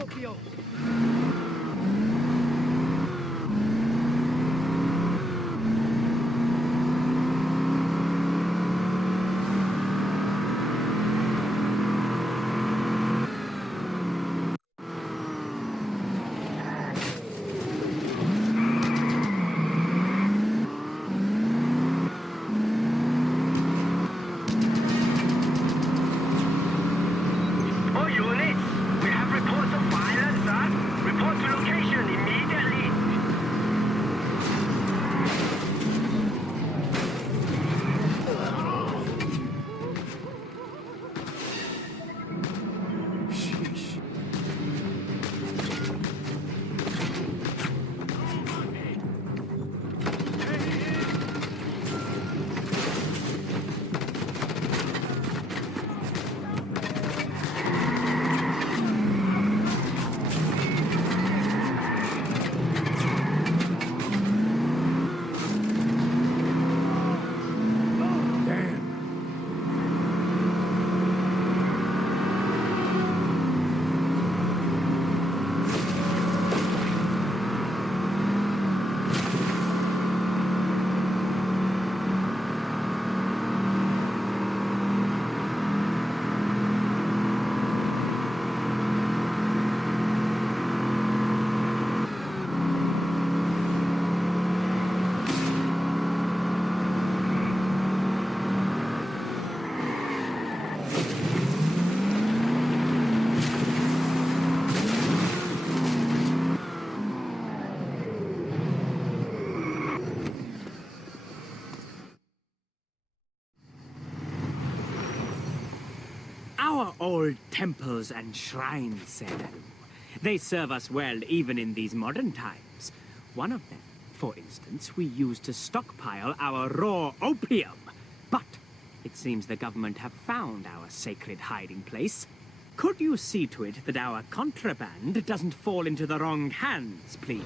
Scorpio. All units, we have reports of violence, sir. Report to location immediately. Our old temples and shrines, Senaru. They serve us well even in these modern times. One of them, for instance, we use to stockpile our raw opium. But it seems the government have found our sacred hiding place. Could you see to it that our contraband doesn't fall into the wrong hands, please?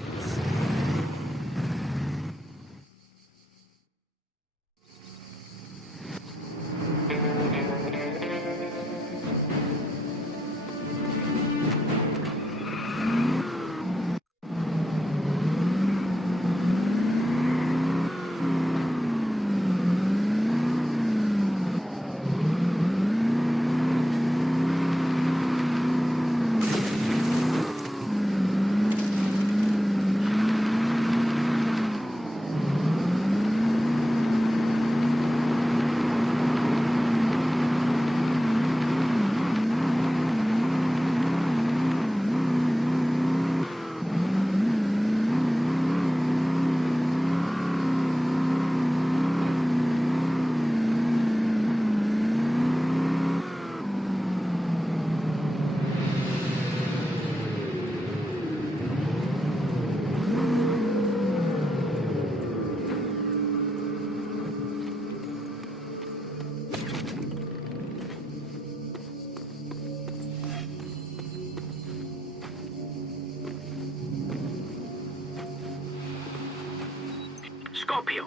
Scorpio,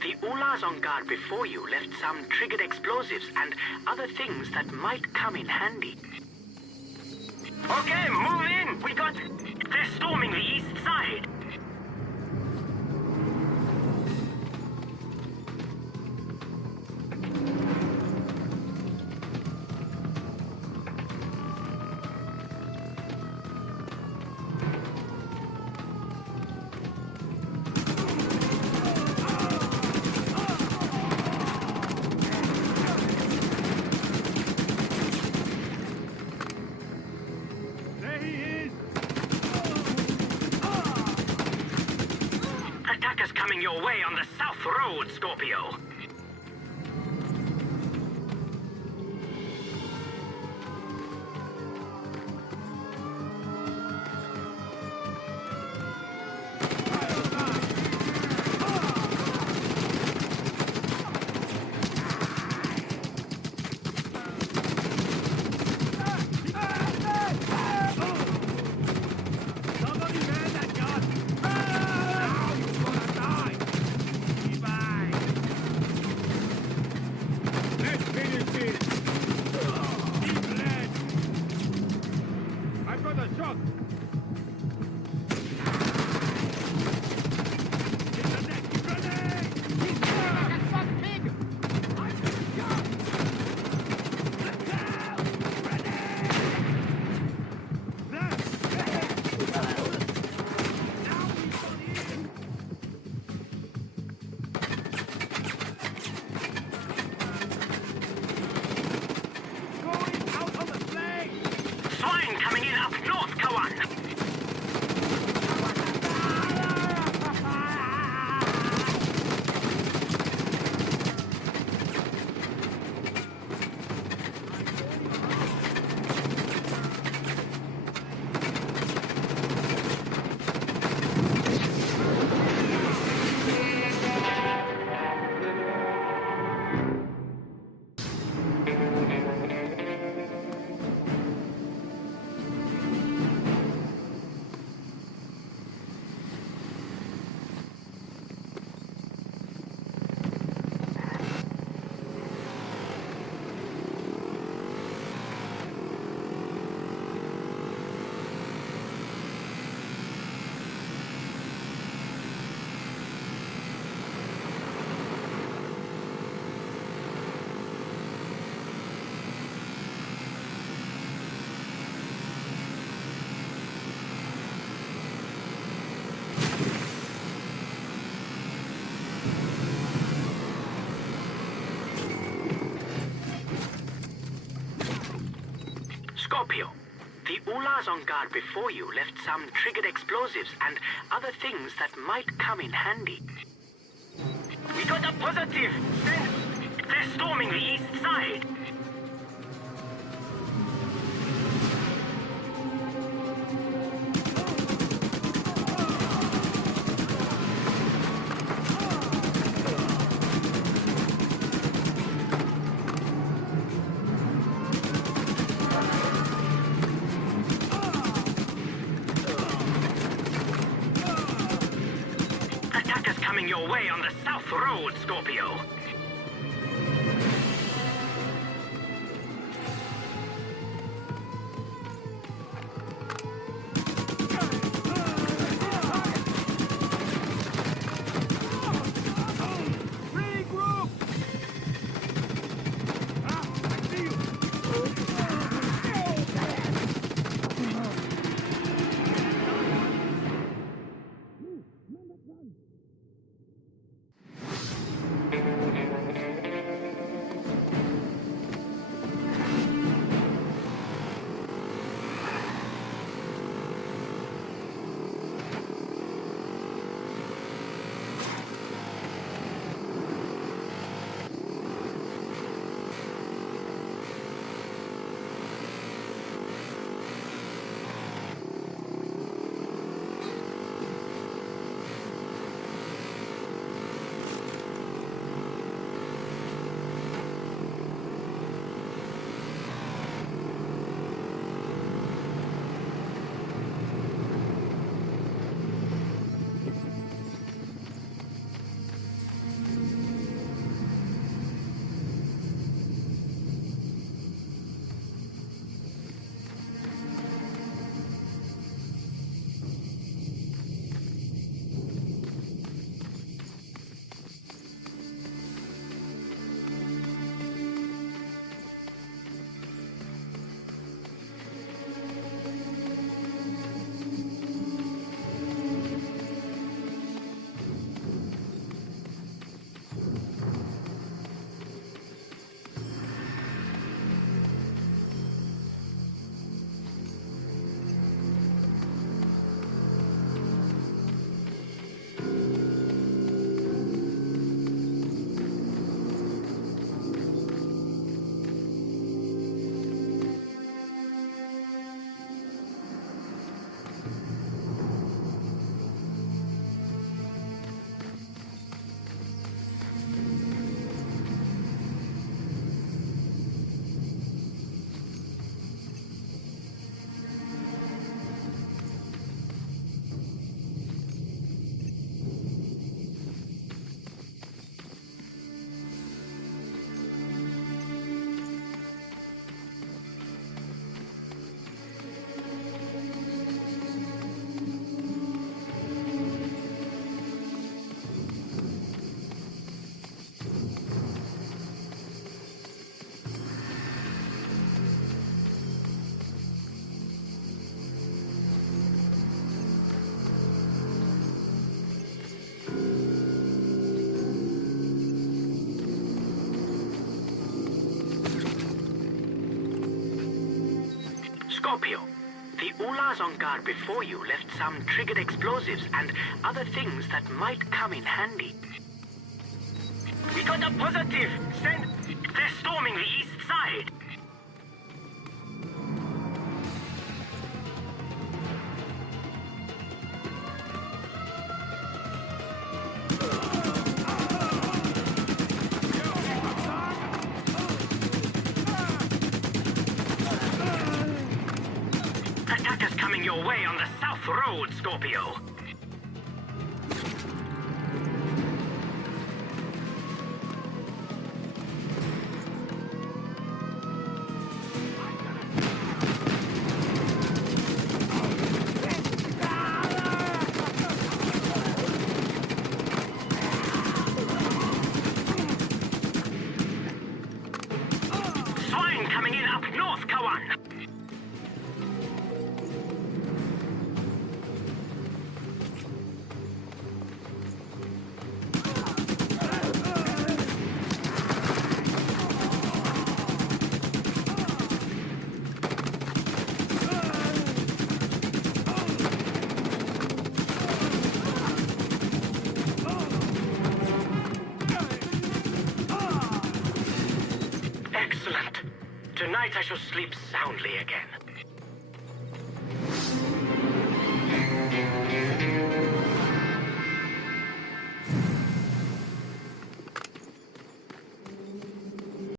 the Ulas on guard before you left some triggered explosives and other things that might come in handy. Okay, move in! They're storming the east side! Attackers coming your way on the South Road, Scorpio. Further shock! Swine coming in up north, Kawan! Scorpio, the Ulas on guard before you left some triggered explosives and other things that might come in handy. We got a positive! They're storming the east side! Attackers coming your way on the south road, Scorpio. Scorpio, the Ulas on guard before you left some triggered explosives and other things that might come in handy. We got a positive! Send... They're storming the east side! Attackers coming your way on the south road, Scorpio! Swine coming in up north, Kawan! Excellent. Tonight I shall sleep soundly again.